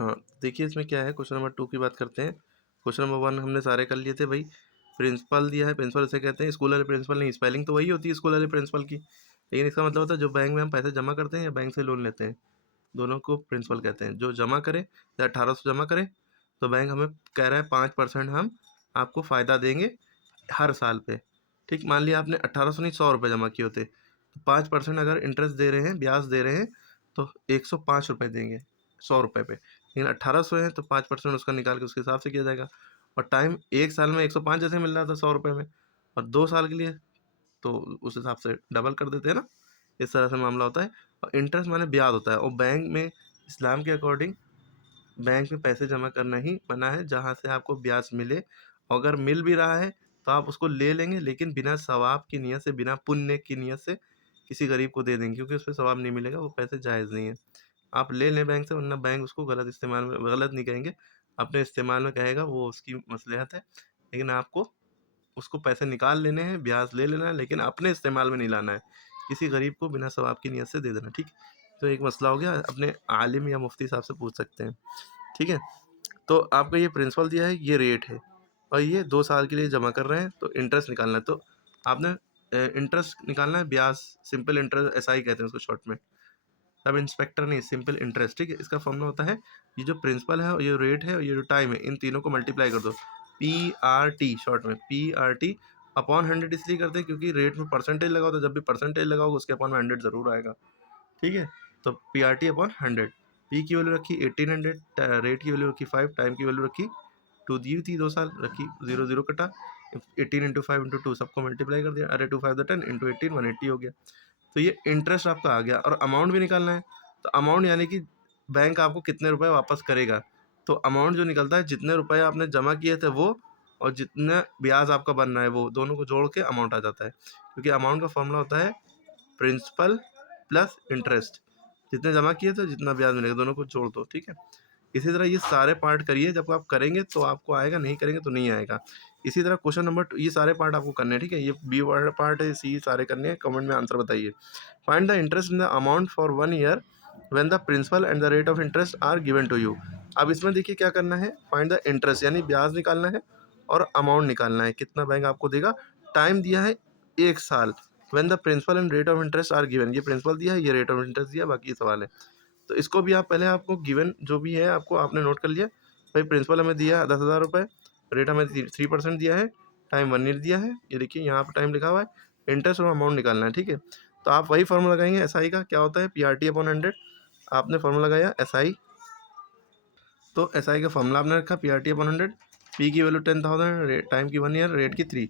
हाँ, देखिए इसमें क्या है, क्वेश्चन नंबर 2 की बात करते हैं। क्वेश्चन नंबर 1 हमने सारे कर लिए थे भाई। प्रिंसिपल दिया है, प्रिंसिपल इसे कहते हैं, स्कूल वाले प्रिंसिपल नहीं, स्पेलिंग तो वही होती है स्कूल वाले प्रिंसिपल की। लेकिन इसका मतलब होता है जो बैंक में हम पैसे जमा करते हैं या बैंक से लोन लेते हैं, दोनों को प्रिंसिपल कहते हैं। जो जमा करे या 1800 जमा करे तो बैंक हमें कह रहा है 5% हम आपको फ़ायदा देंगे हर साल पे। ठीक, मान लिया आपने 1800 नहीं 100 रुपये जमा किए होते, तो 5% अगर इंटरेस्ट दे रहे हैं, ब्याज दे रहे हैं, तो 105 रुपये देंगे 100 रुपये पे। लेकिन 1800 है तो 5% उसका निकाल के उसके हिसाब से किया जाएगा। और टाइम 1 साल में 105 जैसे मिल रहा था 100 रुपये में, और 2 साल के लिए तो उस हिसाब से डबल कर देते हैं ना। इस तरह से मामला होता है। और इंटरेस्ट माने ब्याज होता है। और बैंक में इस्लाम के अकॉर्डिंग बैंक में पैसे जमा करना ही मना है जहाँ से आपको ब्याज मिले। अगर मिल भी रहा है तो आप उसको ले लेंगे, लेकिन बिना सवाब की नीयत से, बिना पुण्य की नीयत से किसी गरीब को दे देंगे, क्योंकि उस पे सवाब नहीं मिलेगा, वो पैसे जायज़ नहीं है। आप ले लें बैंक से, वरना बैंक उसको गलत इस्तेमाल में, गलत नहीं कहेंगे, अपने इस्तेमाल में कहेगा, वो उसकी मसलहत है। लेकिन आपको उसको पैसे निकाल लेने हैं, ब्याज ले लेना है, लेकिन अपने इस्तेमाल में नहीं लाना है। किसी गरीब को बिना सवाब की नीयत से दे देना, ठीक? तो एक मसला हो गया, अपने आलिम या मुफ्ती साहब से पूछ सकते हैं, ठीक है? तो आपका ये प्रिंसिपल दिया है, ये रेट है, और ये 2 साल के लिए जमा कर रहे हैं, तो इंटरेस्ट निकालना है। तो आपने इंटरेस्ट निकालना है, ब्याज, सिंपल इंटरेस्ट एसआई कहते हैं उसको शॉर्ट में। अब इंस्पेक्टर नहीं, सिंपल इंटरेस्ट, ठीक है? इसका फॉर्मूला होता है, ये जो प्रिंसिपल है और ये रेट है और ये जो टाइम है, इन तीनों को मल्टीप्लाई कर दो। पीआरटी शॉर्ट में, पीआरटी अपॉन 100 इसलिए करते हैं क्योंकि रेट में परसेंटेज लगाओ, तो जब भी परसेंटेज लगाओगे उसके अपॉन में 100 ज़रूर आएगा, ठीक है? तो पीआरटी अपॉन 100। पी की वैल्यू रखी 1800, रेट की वैल्यू रखी 5, टाइम की वैल्यू रखी 2 दी थी 2 साल, रखी 0 0 कटा, 18 इंटू 5 इंटू 2 सबको मल्टीप्लाई कर दिया। अरे 2 5 10 इंटू 18 180 हो गया। तो ये इंटरेस्ट आपका आ गया। और अमाउंट भी निकालना है, तो अमाउंट यानी कि बैंक आपको कितने रुपए वापस करेगा। तो अमाउंट जो निकलता है, जितने रुपए आपने जमा किए थे वो, और जितना ब्याज आपका बनना है वो, दोनों को जोड़ के अमाउंट आ जाता है। क्योंकि अमाउंट का फॉर्मूला होता है प्रिंसिपल प्लस इंटरेस्ट, जितने जमा किए थे जितना ब्याज मिलेगा, दोनों को जोड़ दो, ठीक है? इसी तरह ये सारे पार्ट करिए, जब आप करेंगे तो आपको आएगा, नहीं करेंगे तो नहीं आएगा। इसी तरह क्वेश्चन नंबर ये सारे पार्ट आपको करने हैं, ठीक है? ये बी वाला पार्ट है, सी सारे करने हैं, कमेंट में आंसर बताइए। Find the interest in the amount for 1 year when the principal and the rate of interest are given to you. अब इसमें देखिए क्या करना है, फाइंड द इंटरेस्ट यानी ब्याज निकालना है, और अमाउंट निकालना है, कितना बैंक आपको देगा। टाइम दिया है 1 साल, when the principal and rate of interest are given, ये प्रिंसिपल दिया है, ये रेट ऑफ इंटरेस्ट दिया, बाकी ये सवाल है। तो इसको भी आप पहले, आपको गिवन जो भी है आपको आपने नोट कर लिया। भाई प्रिंसिपल हमें दिया है 10,000 रुपये, रेट हमें 3% दिया है, टाइम 1 ईयर दिया है, ये देखिए यहाँ पर टाइम लिखा हुआ है, इंटरेस्ट और अमाउंट निकालना है, ठीक है? तो आप वही फॉर्मूला लगाएंगे एसआई का, क्या होता है पीआरटी अपॉन 100। आपने फॉर्मूला लगाया एसआई, तो एसआई का फॉर्मूला आपने रखा पीआरटी अपॉन 100। पी की वैल्यू 10,000, टाइम की 1 ईयर, रेट की 3,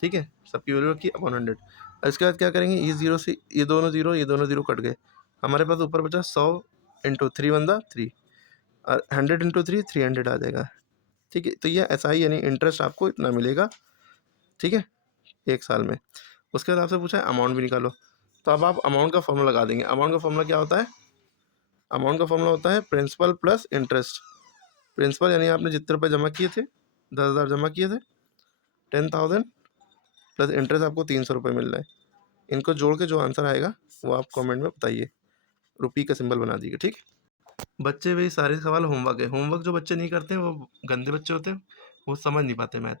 ठीक है? सबकी वैल्यू रखी अपॉन 100। इसके बाद क्या करेंगे, ये जीरो से ये दोनों जीरो कट गए, हमारे पास ऊपर बचा 100 इंटू 3 बंदा 3, और 100 इंटू 3 300 आ जाएगा, ठीक है? तो ये एसआई यानी इंटरेस्ट आपको इतना मिलेगा, ठीक है, 1 साल में। उसके बाद आपसे पूछा है अमाउंट भी निकालो, तो अब आप अमाउंट का फॉर्मूला लगा देंगे। अमाउंट का फॉर्मूला क्या होता है, अमाउंट का फॉर्मूला होता है प्रिंसिपल प्लस इंटरेस्ट। प्रिंसिपल यानी आपने जितने रुपये जमा किए थे, 10,000 जमा किए थे, 10,000 प्लस इंटरेस्ट आपको 300 रुपये मिल रहा है। इनको जोड़ के जो आंसर आएगा वो आप कमेंट में बताइए, रुपये का सिंबल बना दीजिए, ठीक? बच्चे वही सारे सवाल होमवर्क है। होमवर्क जो बच्चे नहीं करते हैं वो गंदे बच्चे होते हैं, वो समझ नहीं पाते मैथ।